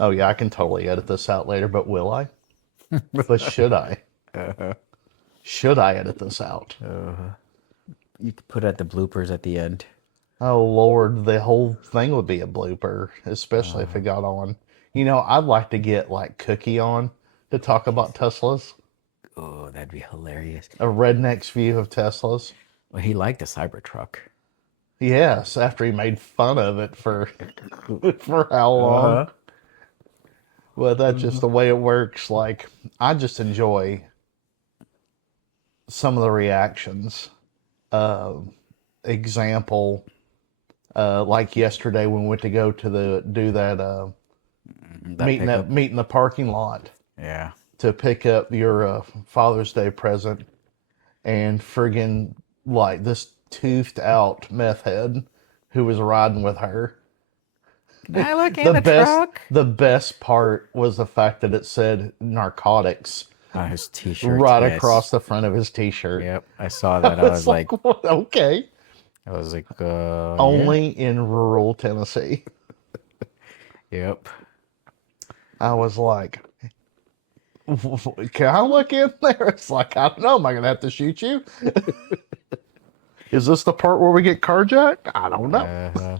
Oh yeah, I can totally edit this out later, but will I? But should I? Uh, Should I edit this out? you could put at the bloopers at the end. Oh Lord, the whole thing would be a blooper, especially if it got on. You know, I'd like to get like Cookie on to talk about Teslas, Oh, that'd be hilarious. a redneck's view of Teslas. Well, he liked the Cybertruck. Yes, after he made fun of it for for how long. Uh-huh. Well, that's just the way it works. Like, I just enjoy some of the reactions. Uh, Example, like yesterday when we went to go to the do that That pickup. meet in the parking lot Yeah. to pick up your Father's Day present, and friggin' like this toothed out meth head who was riding with her. Can I look in the truck? The best part was the fact that it said narcotics On his t-shirt. right Yes. across the front of his t-shirt. Yep. I saw that. It's like, okay, I was like, yeah. only in rural Tennessee. Yep. I was like, can I look in there? It's like, I don't know. Am I going to have to shoot you? Is this the part where we get carjacked? I don't know. Uh,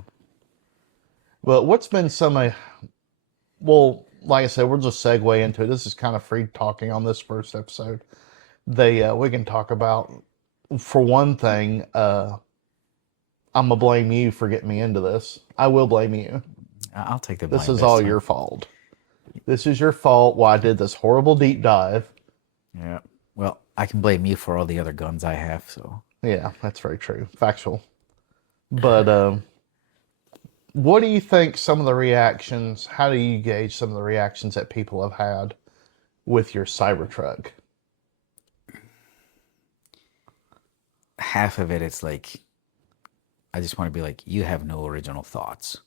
But what's been some of, well, like I said, we'll just segue into it. This is kind of free talking on this first episode. We can talk about, for one thing, I'm going to blame you for getting me into this. I will blame you. I'll take the This blame is this all time. your fault. This is your fault why I did this horrible deep dive. Yeah. Well, I can blame you for all the other guns I have, so. Yeah, that's very true. Factual. But what do you think some of the reactions, how do you gauge some of the reactions that people have had with your Cybertruck? Half of it, it's like, I just want to be like, you have no original thoughts.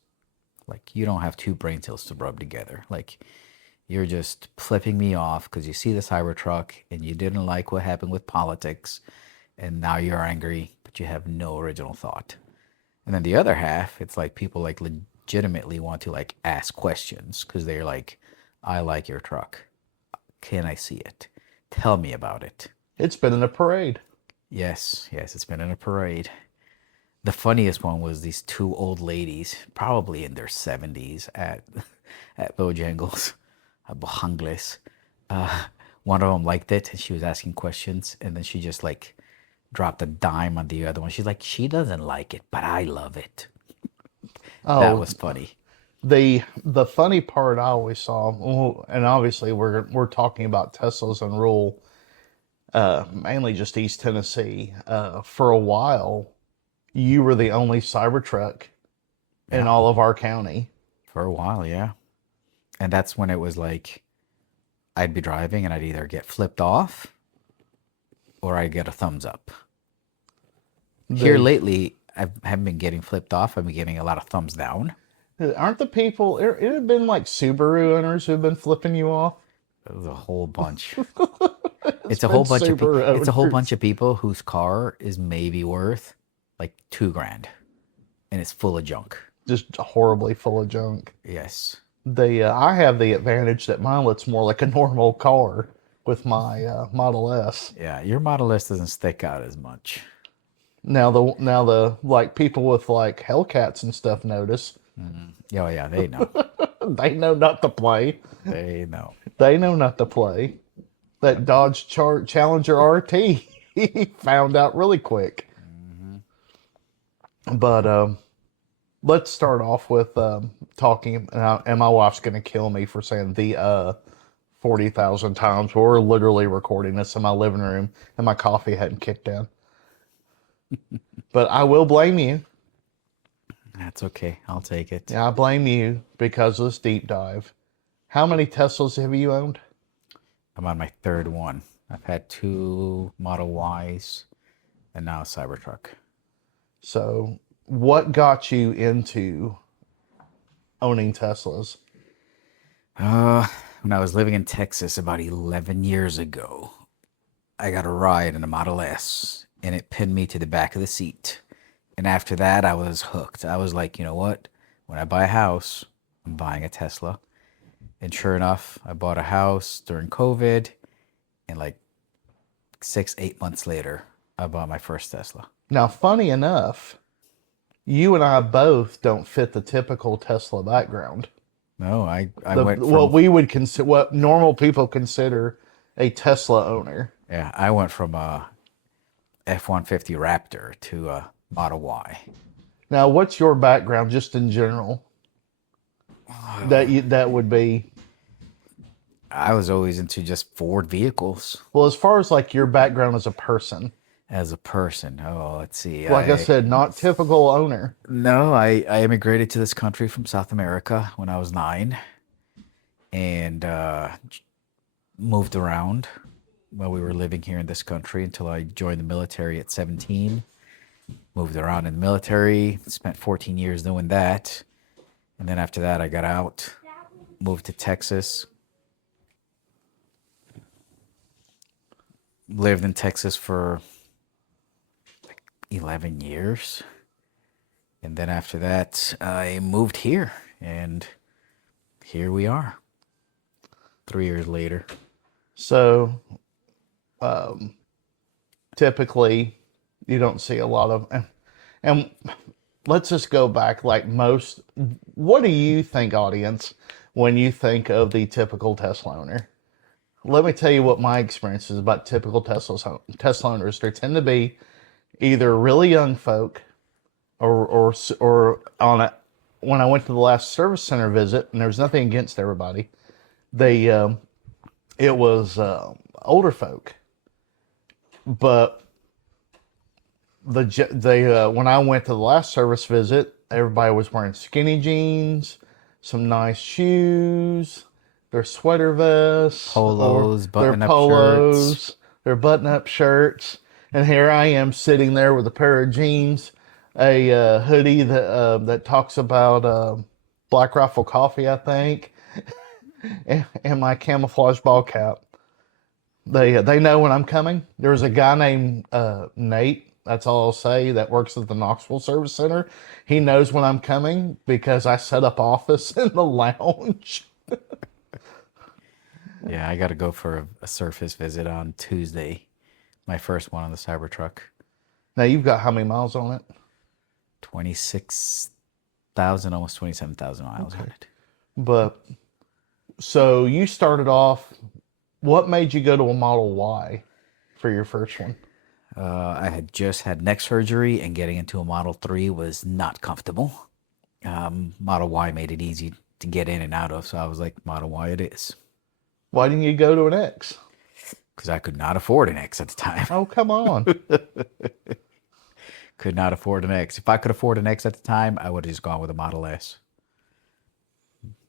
Like, you don't have two brain cells to rub together. Like, you're just flipping me off because you see the Cybertruck and you didn't like what happened with politics, and now you're angry, but you have no original thought. And then the other half, it's like people like legitimately want to like ask questions because they're like, I like your truck. Can I see it? Tell me about it. It's been in a parade. Yes, yes, it's been in a parade. The funniest one was these two old ladies, probably in their 70s, at Bojangles, Bojangles. Uh, One of them liked it, and she was asking questions, and then she just like dropped a dime on the other one. She's like, she doesn't like it, but I love it. That Oh, was funny. the funny part I always saw, well, and obviously we're talking about Teslas and rural, mainly just East Tennessee. For a while, you were the only Cybertruck in Yeah, all of our county. for a while, yeah. And that's when it was like I'd be driving and I'd either get flipped off or I'd get a thumbs up. Here The lately, I haven't been getting flipped off. I've been getting a lot of thumbs down. aren't the people? It had been like Subaru owners who've been flipping you off. It was a whole bunch. It's been Subaru It's a whole owners, bunch of people whose car is maybe worth like 2 grand, and it's full of junk. just horribly full of junk. Yes. I have the advantage that mine looks more like a normal car with my Model S. Yeah, your Model S doesn't stick out as much. Now the like people with like Hellcats and stuff notice. Oh yeah, they know. They know not to play. They know. They know not to play. That Challenger RT, he found out really quick. But let's start off with talking. And my wife's going to kill me for saying the 40,000 times. We're literally recording this in my living room, and my coffee hadn't kicked in. But I will blame you. That's okay. I'll take it. Yeah, I blame you because of this deep dive. How many Teslas have you owned? I'm on my third one. I've had two Model Ys and now a Cybertruck. So, what got you into owning Teslas? When I was living in Texas about 11 years ago, I got a ride in a Model S and it pinned me to the back of the seat. And after that, I was hooked. I was like, you know what? When I buy a house, I'm buying a Tesla. And sure enough, I bought a house during COVID, and like 6, 8 months later, I bought my first Tesla. Now, funny enough, you and I both don't fit the typical Tesla background. No, I The went what from we would consider, what normal people consider a Tesla owner. yeah, I went from a F-150 Raptor to a Model Y. Now, what's your background just in general? That would be, I was always into just Ford vehicles well, as far as like your background as a person. as a person. Oh, let's see. Like I said, not typical owner. I immigrated to this country from South America when I was 9, and moved around while we were living here in this country until I joined the military at 17. Moved around in the military, spent 14 years doing that. And then after that, I got out, moved to Texas, lived in Texas for 11 years. And then after that, I moved here, and here we are 3 years later. So typically, you don't see a lot of, and let's just go back like most. What do you think, audience, when you think of the typical Tesla owner? Let me tell you what my experience is about typical Tesla owners. They tend to be either really young folk or on a, when I went to the last service center visit, and there's nothing against everybody, they it was older folk, but when I went to the last service visit, everybody was wearing skinny jeans, some nice shoes, their sweater vests, Polos, or their button-up polos, shirts. their button-up shirts, and here I am sitting there with a pair of jeans, a hoodie that talks about Black Rifle Coffee, I think, and my camouflage ball cap. They know when I'm coming. There's a guy named Nate. That's all I'll say. That works at the Knoxville Service Center. He knows when I'm coming because I set up office in the lounge. Yeah, I got to go for a surface visit on Tuesday. My first one on the Cybertruck. Now you've got how many miles on it? 26,000, almost 27,000 miles on it. But so you started off. What made you go to a Model Y for your first one? I had just had neck surgery, and getting into a Model 3 was not comfortable. Model Y made it easy to get in and out of, so I was like, Model Y it is. Why didn't you go to an X? Because I could not afford an X at the time. Oh, come on. Could not afford an X. If I could afford an X at the time, I would have just gone with a Model S.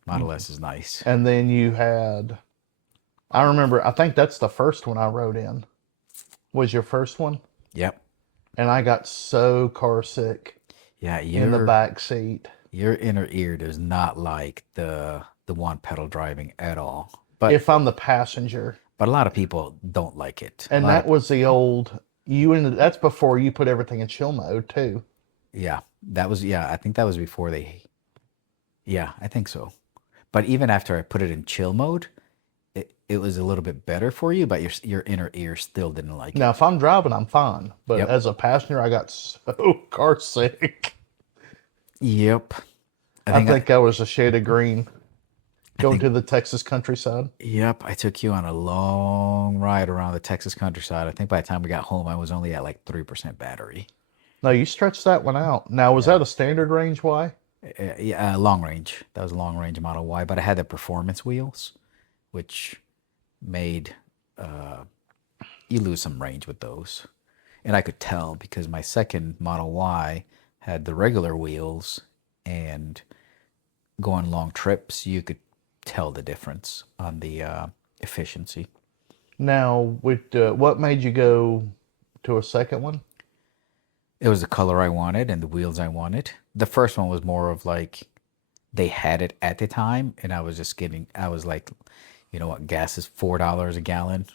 Model S is nice. And then you had, I remember, I think that's the first one I rode in. Was your first one? Yep. And I got so car sick Yeah, in the back seat. your inner ear does not like the one pedal driving at all. But If I'm the passenger. a lot of people don't like it. And that was the old, that's before you put everything in chill mode too. Yeah, I think that was before yeah, I think so. But even after I put it in chill mode, it was a little bit better for you, but your inner ear still didn't like it. Now, if I'm driving, I'm fine. But Yep. as a passenger, I got so car sick. Yep. I think I was a shade of green going to the Texas countryside. Yep, I took you on a long ride around the Texas countryside. I think by the time we got home, I was only at like 3% battery. No, you stretched that one out. Now, was that a standard range Y? Yeah, long range. That was a long range Model Y, but I had the performance wheels, which made you lose some range with those. And I could tell because my second Model Y had the regular wheels, and going long trips, you could tell the difference on the efficiency. Now, what made you go to a second one? It was the color I wanted and the wheels I wanted. The first one was more of like they had it at the time, and I was like, you know what, gas is $4 a gallon,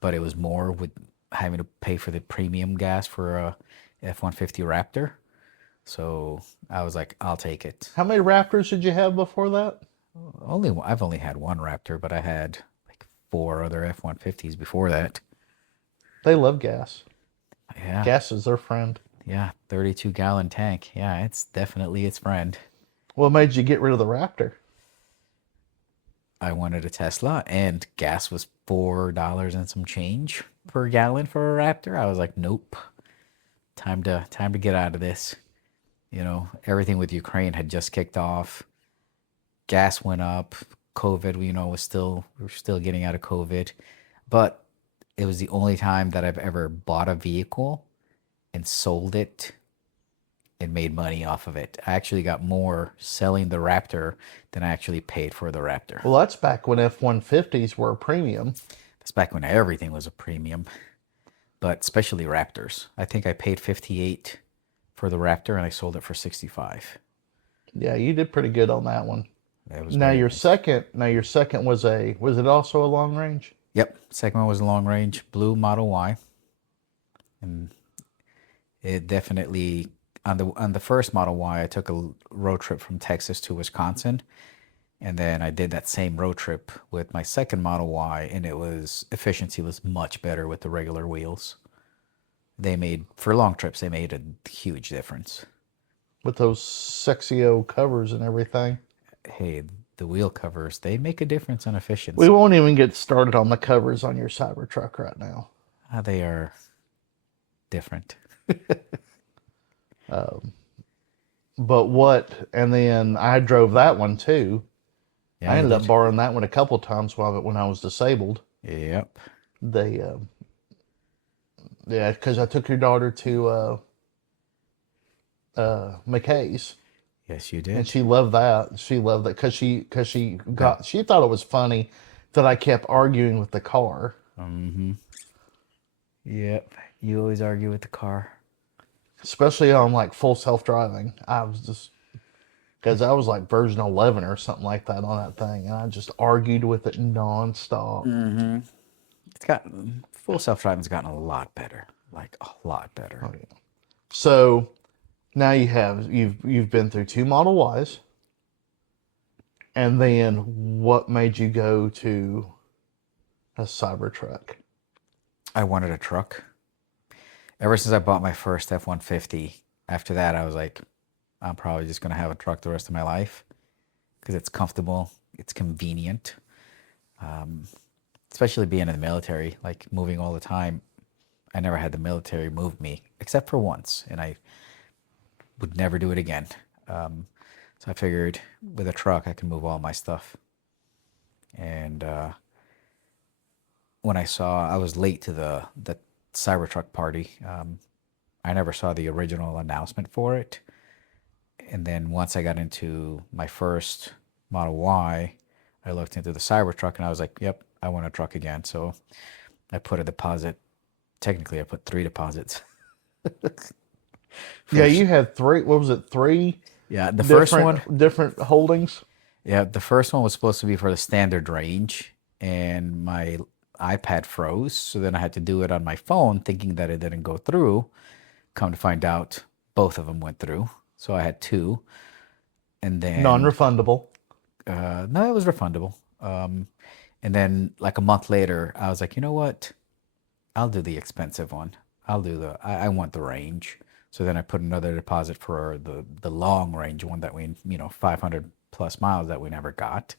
but it was more with having to pay for the premium gas for a F-150 Raptor. So I was like, I'll take it. How many Raptors did you have before that? I've only had one Raptor, but I had like four other F-150s before that. They love gas. Yeah, Gas is their friend. yeah, 32-gallon tank. Yeah, it's definitely its friend. What made you get rid of the Raptor? I wanted a Tesla, and gas was $4 and some change per gallon for a Raptor. I was like, nope, time to get out of this. Everything with Ukraine had just kicked off. Gas went up. COVID, we're still getting out of COVID, but it was the only time that I've ever bought a vehicle and sold it and made money off of it. I actually got more selling the Raptor than I actually paid for the Raptor. Well, that's back when F-150s were a premium. That's back when everything was a premium, but especially Raptors. I think I paid 58 for the Raptor and I sold it for 65. Yeah, you did pretty good on that one. That was very nice. Now your second was it also a long range? Yep, second one was a long range blue Model Y, and it definitely on the first Model Y, I took a road trip from Texas to Wisconsin, and then I did that same road trip with my second Model Y, and efficiency was much better with the regular wheels. For long trips, they made a huge difference. With those sexy old covers and everything. Hey, the wheel covers, they make a difference on We efficiency. won't even get started on the covers on your Cybertruck right now. They are different. But and then I drove that one too. Yeah, I you ended up did. borrowing that one a couple times when I was disabled. Yep. They, yeah, because I took your daughter to McKay's, Yes, you and did. she loved that. She loved that That. she thought it was funny that I kept arguing with the car, Mm-hmm. Yep. You always argue with the car. especially on like full self driving. I was just because I was like version 11 or something like that on that thing, and I just argued with it nonstop. Mm-hmm. It's gotten full self-driving's gotten a lot better. Like a lot better. Oh yeah. So now you've been through two Model Ys, and then what made you go to a Cybertruck? I wanted a truck. Ever since I bought my first F-150, after that I was like, I'm probably just gonna have a truck the rest of my life because it's comfortable, it's convenient. Um, Especially being in the military, like moving all the time. I never had the military move me except for once, and I would never do it again. Um, so I figured with a truck, I can move all my stuff. And when I was late to the Cybertruck party. I never saw the original announcement for it. And then once I got into my first Model Y, I looked into the Cybertruck and I was like, yep, I want a truck again. So I put a deposit. Technically, I put three deposits. Yeah, First, you had three. What was it? Three yeah, the first one, different holdings. yeah, the first one was supposed to be for the standard range, and my iPad froze. So then I had to do it on my phone, thinking that it didn't go through. Come to find out, both of them went through. So I had two, and then Non-refundable. no, it was refundable. And then like a month later, I was like, you know what? I'll do the expensive one. I want the range. So then I put another deposit for the long range one that 500 plus miles that we never got.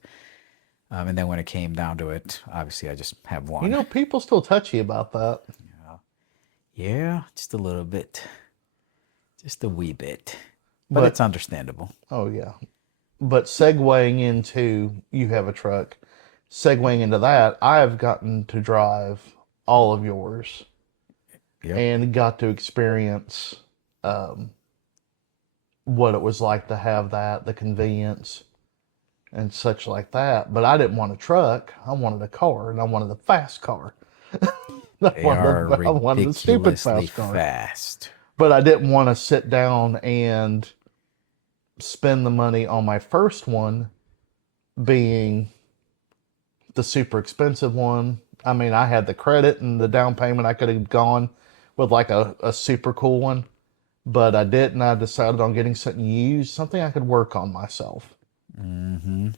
And then when it came down to it, obviously I just have You one. know, people still touchy about that. Yeah, just a little bit, just a wee bit, but But it's understandable. oh yeah. But segueing into you have a truck, segueing into that, I have gotten to drive all of yours Yep. and got to experience what it was like to have that, the convenience and such like that. But I didn't want a truck. I wanted a car, and I wanted a fast car. They are I wanted a stupid ridiculously fast car. fast. But I didn't want to sit down and spend the money on my first one being the super expensive one. I mean, I had the credit and the down payment. I could have gone with like a super cool one, but I didn't. I decided on getting something used, something I could work on myself. Hmm.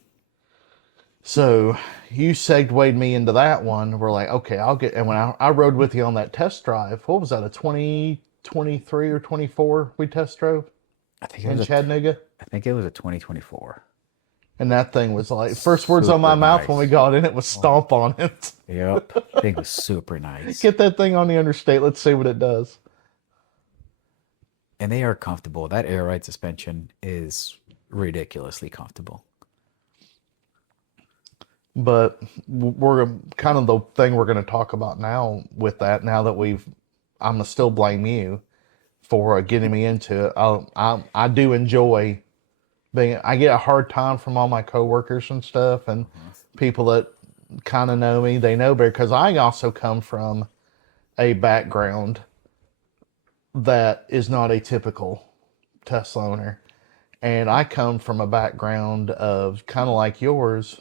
So you segued me into that one. We're like, okay, I'll get. And when I rode with you on that test drive, what was that, a 2023 or 24 we test drove I think it in was a Chattanooga? I think it was a 2024. And that thing was like, first words on my Super mouth when we nice. got in it was Oh, stomp on it. yep. Thing was super nice. Get that thing on the interstate. Let's see what it does. And they are comfortable. That air ride suspension is ridiculously comfortable. But we're kind of the thing we're going to talk about now with that. Now that I'm gonna still blame you for getting me into it. I do enjoy being. I get a hard time from all my coworkers and stuff, and people that kind of know me. They know better because I also come from a background that is not a typical Tesla owner, and I come from a background of kind of like yours,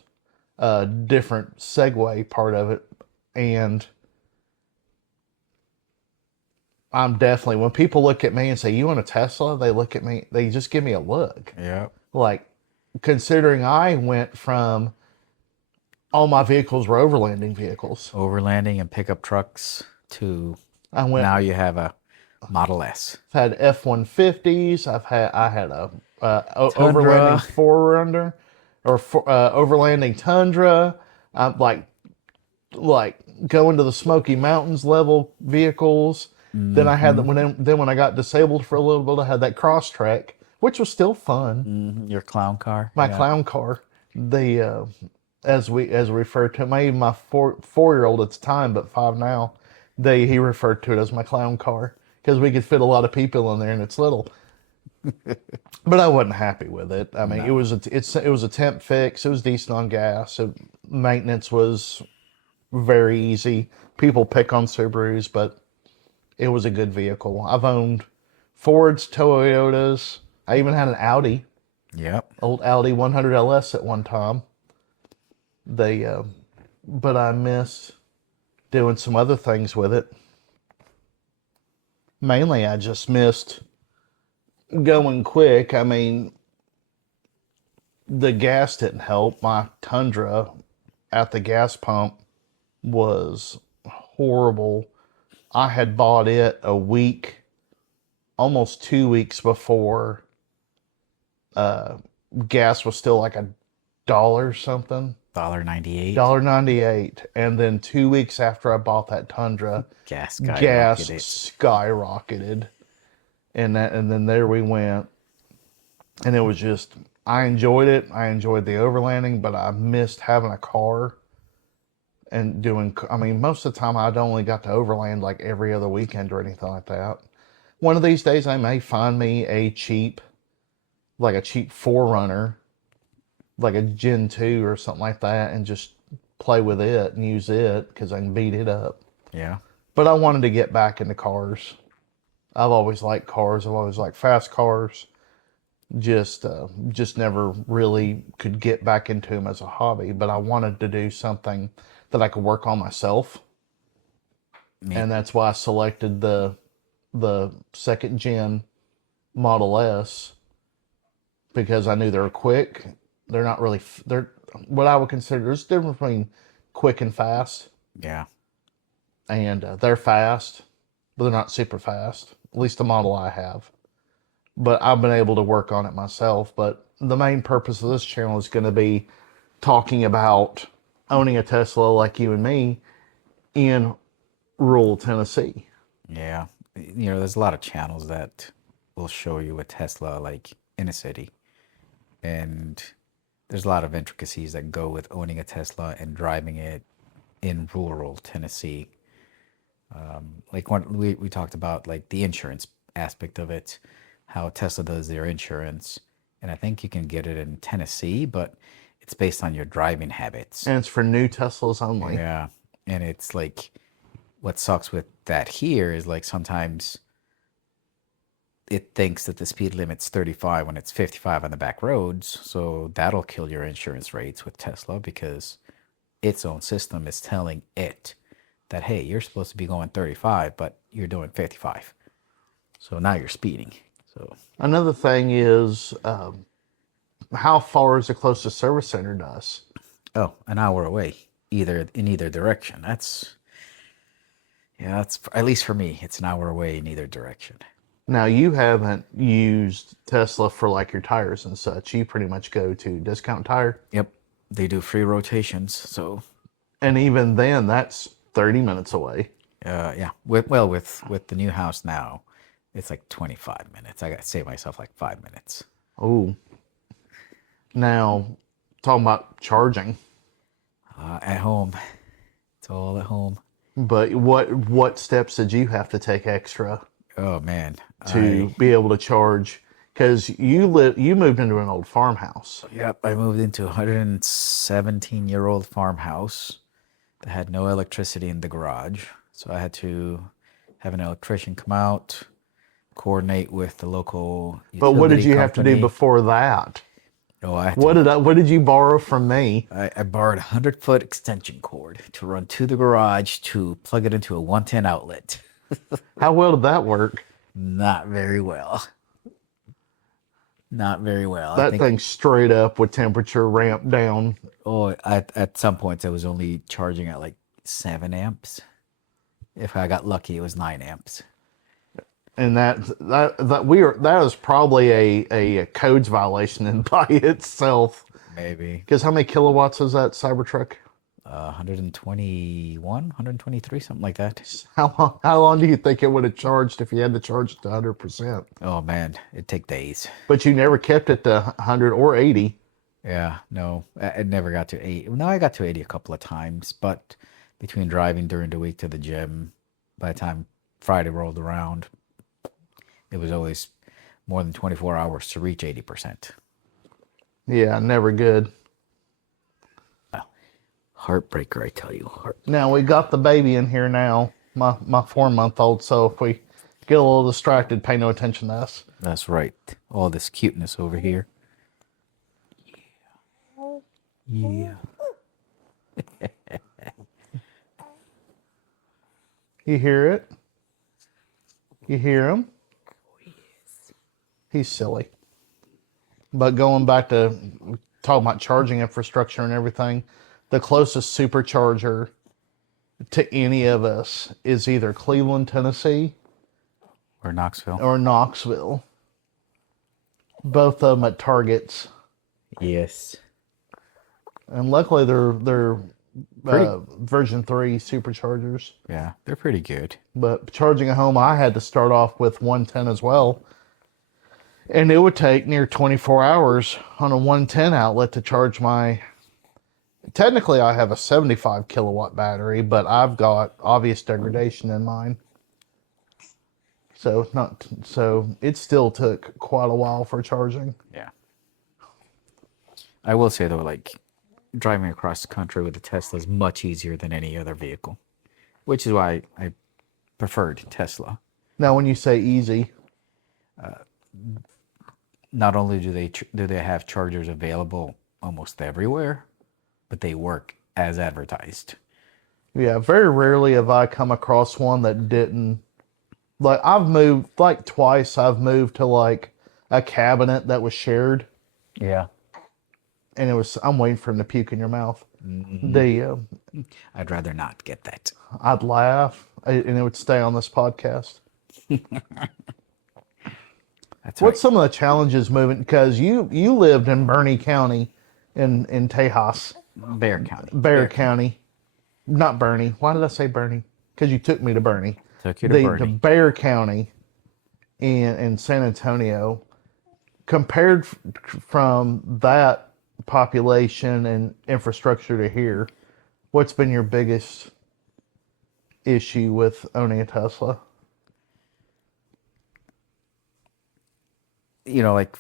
different segue part of it, and I'm definitely, when people look at me and say, "You want a Tesla?" They look at me, they just give me a look. Yep. Like, considering I went from all my vehicles were overlanding vehicles. Overlanding and pickup trucks to I went, now you have a Model S. I've had F-150s. I had a overlanding Tundra. Forerunner or overlanding Tundra. I'm like going to the Smoky Mountains level vehicles. Then I had Mm-hmm. when I got disabled for a little bit, I had that cross track, which was still fun. Mm-hmm. Your clown car. My Yeah. clown car, the as we refer to it, maybe my 4 year old at the time, but 5 now, he referred to it as my clown car because we could fit a lot of people in there and it's little. But I wasn't happy with it. I mean, No. it was a temp fix. It was decent on gas. So maintenance was very easy. People pick on Subarus, but it was a good vehicle. I've owned Fords, Toyotas. I even had an Audi, Yep. old Audi 100 LS at one time. They, but I miss doing some other things with it. Mainly, I just missed going quick. I mean, the gas didn't help. My Tundra at the gas pump was horrible. I had bought it a week, almost 2 weeks before gas was still like $1 something, $1.98. $1.98, and then 2 weeks after I bought that Tundra, Gas gas skyrocketed. skyrocketed, and then there we went, and it was just, I enjoyed it. I enjoyed the overlanding, but I missed having a car and doing. I mean, most of the time I'd only got to overland like every other weekend or anything like that. One of these days I may find me like a cheap Forerunner, like a Gen 2 or something like that, and just play with it and use it because I can beat it up. Yeah. But I wanted to get back into cars. I've always liked cars. I've always liked fast cars. Just never really could get back into them as a hobby. But I wanted to do something that I could work on myself, Me. and that's why I selected the second gen Model S because I knew they were quick. They're not really they're what I would consider. There's a difference between quick and fast, Yeah. and they're fast, but they're not super fast. At least the model I have. But I've been able to work on it myself. But the main purpose of this channel is going to be talking about owning a Tesla like you and me in rural Tennessee. Yeah. There's a lot of channels that will show you a Tesla like in a city. And there's a lot of intricacies that go with owning a Tesla and driving it in rural Tennessee. Like when we talked about like the insurance aspect of it, how Tesla does their insurance. And I think you can get it in Tennessee, but it's based on your driving habits. And it's for new Teslas only. Yeah. And it's like what sucks with that here is like sometimes it thinks that the speed limit's 35 when it's 55 on the back roads. So that'll kill your insurance rates with Tesla because its own system is telling it that, hey, you're supposed to be going 35, but you're doing 55. So now you're speeding. So Another thing is how far is the closest service center to us? Oh, an hour away, either in either direction. That's at least for me. It's an hour away in either direction. Now, you haven't used Tesla for like your tires and such. You pretty much go to Discount Tire. Yep, they do free rotations, so And even then, that's 30 minutes away. yeah. With the new house now, it's like 25 minutes. I got to save myself like 5 minutes. Oh, now talking about charging. At home, it's all at home. But what steps did you have to take extra Oh man, to be able to charge? Because you moved into an old farmhouse. yep, I moved into a 117-year-old farmhouse that had no electricity in the garage, so I had to have an electrician come out, coordinate with the local But what did utility you have to do company. before that? Oh, I had What did you borrow from me? I borrowed a 100-foot extension cord to run to the garage to plug it into a 110 outlet. How well did that work? Not very well. Not very well. I That think, thing straight up with temperature ramped down. oh, at some points I was only charging at like 7 amps. If I got lucky, it was 9 amps. And that was probably a codes violation in by itself. Maybe Because how many kilowatts is that Cybertruck? 121, 123, something like that. How long do you think it would have charged if you had to charge it to 100%? Oh man, it'd take days. But you never kept it to 100 or 80. Yeah, no, it never got to 80. No, I got to 80 a couple of times, but between driving during the week to the gym, by the time Friday rolled around, it was always more than 24 hours to reach 80%. Yeah, never good. Heartbreaker, I tell you. Now we got the baby in here now, my 4-month-old. So if we get a little distracted, pay no attention to us. That's right. All this cuteness over here. Yeah. You hear it? You hear him? He's silly. But going back to talking about charging infrastructure and everything, the closest supercharger to any of us is either Cleveland, Tennessee, Or Knoxville. or Knoxville. Both of them at Targets, Yes. and luckily they're version 3 superchargers. Yeah, they're pretty good. But charging at home, I had to start off with 110 as well. And it would take near 24 hours on a 110 outlet to charge my... Technically, I have a 75 kilowatt battery, but I've got obvious degradation in mine. So it still took quite a while for charging. Yeah. I will say though, like driving across the country with a Tesla is much easier than any other vehicle, which is why I preferred Tesla. Now, when you say easy, Not only do they have chargers available almost everywhere, but they work as advertised. yeah, very rarely have I come across one that didn't. Like, I've moved, like twice, I've moved to like a cabinet that was shared, Yeah. and I'm waiting for him to puke in your mouth. I'd rather not get that. I'd laugh, and it would stay on this podcast. That's What's some of the challenges moving? Because you lived in Bernie County, in Tejas, right. Bear County. Bear County, not Bernie. Why did I say Bernie? Because you took me to Bernie. Took you to The Bernie. Bear County in San Antonio, compared from that population and infrastructure to here, what's been your biggest issue with owning a Tesla? You know, like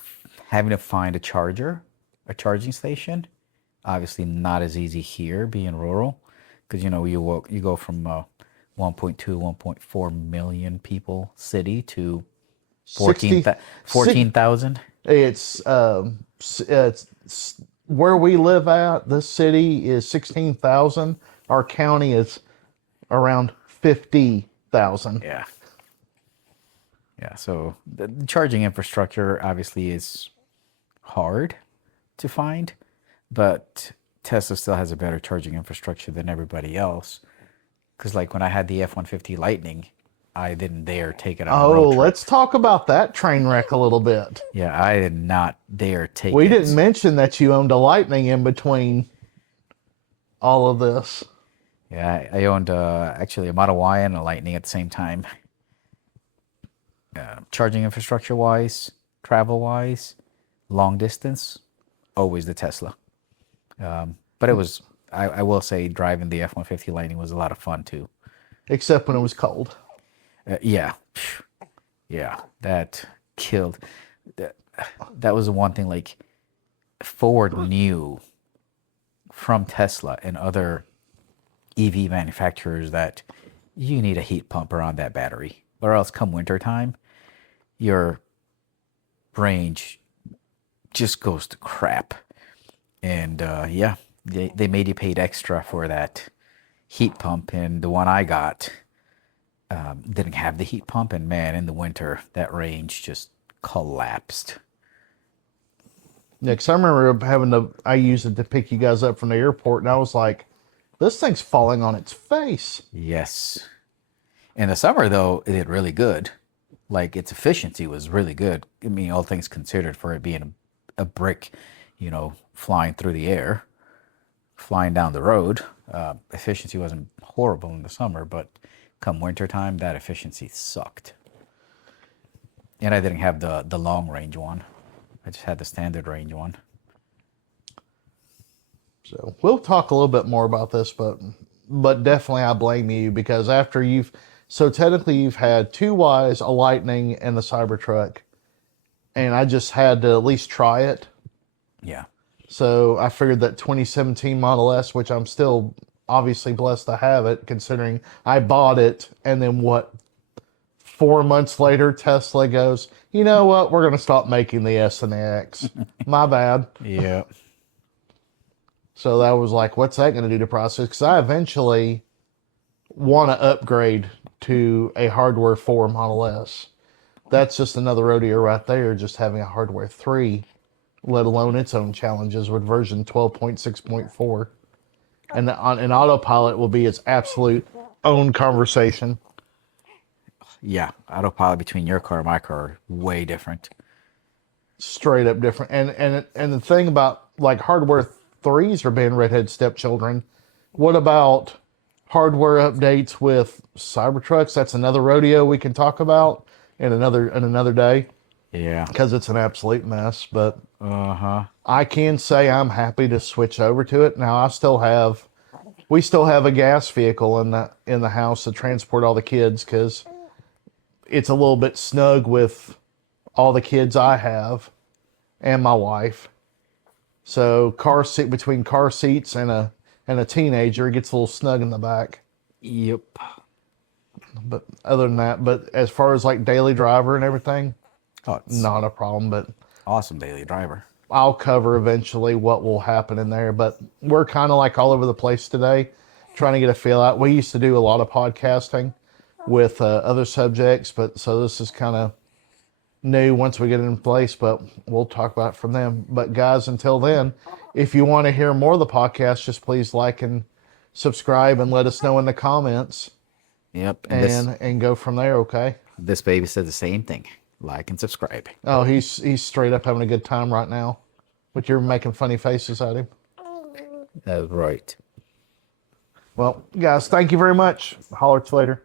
having to find a charging station. Obviously, not as easy here, being rural, because you know you go from 1.2, 1.4 million people city to 14,000. It's where we live at. This city is 16,000. Our county is around 50,000. Yeah. Yeah. So the charging infrastructure obviously is hard to find, but Tesla still has a better charging infrastructure than everybody else. Because like when I had the F-150 Lightning, I didn't dare take it on a road Oh, trip. let's talk about that train wreck a little bit. Yeah, I did not dare take We didn't it. mention that you owned a Lightning in between all of this. Yeah, I owned actually a Model Y and a Lightning at the same time. Charging infrastructure wise, travel wise, long distance, always the Tesla. But it was, I will say, driving the F-150 Lightning was a lot of fun too. Except when it was cold. Yeah, yeah, that killed. That, that was the one thing like Ford knew from Tesla and other EV manufacturers that you need a heat pump around that battery, or else come wintertime, your range just goes to crap. And yeah, they made you paid extra for that heat pump, and the one I got didn't have the heat pump, and man, in the winter, that range just collapsed. Yeah, because I remember I used it to pick you guys up from the airport, and I was like, this thing's falling on its face. Yes. In the summer, though, it did really good. Like, its efficiency was really good. I mean, all things considered, for it being a brick, flying through the air, flying down the road. Efficiency wasn't horrible in the summer, but come wintertime, that efficiency sucked. And I didn't have the long range one. I just had the standard range one. So we'll talk a little bit more about this, but definitely I blame you because so technically you've had two Ys, a Lightning, and the Cybertruck, and I just had to at least try it. Yeah. So I figured that 2017 Model S, which I'm still obviously blessed to have it, considering I bought it, and then 4 months later, Tesla goes, you know what, we're going to stop making the S and the X. My bad. Yeah. So that was like, what's that going to do to process? Because I eventually want to upgrade to a hardware 4 Model S. That's just another rodeo right there, just having a hardware 3, let alone its own challenges with version 12.6.4. And an Autopilot will be its absolute own conversation. Yeah. Autopilot between your car and my car are way different. Straight up different. And the thing about like hardware 3s are being redhead stepchildren. What about hardware updates with Cybertrucks? That's another rodeo we can talk about in another day. Yeah. Because it's an absolute mess. But Uh-huh. I can say I'm happy to switch over to it. Now we still have a gas vehicle in the house to transport all the kids because it's a little bit snug with all the kids I have and my wife. So between car seats and a teenager, it gets a little snug in the back. Yep. But other than that, as far as like daily driver and everything, Oh, it's not a problem. But awesome daily driver. I'll cover eventually what will happen in there. But we're kind of like all over the place today, trying to get a feel out. We used to do a lot of podcasting with other subjects, so this is kind of new once we get it in place, but we'll talk about it from them. But guys, until then, if you want to hear more of the podcast, just please like and subscribe and let us know in the comments. Yep. And go from there, okay? This baby said the same thing. Like and subscribe. Oh, he's straight up having a good time right now. But you're making funny faces at him. That's right. Well, guys, thank you very much. Holler at you later.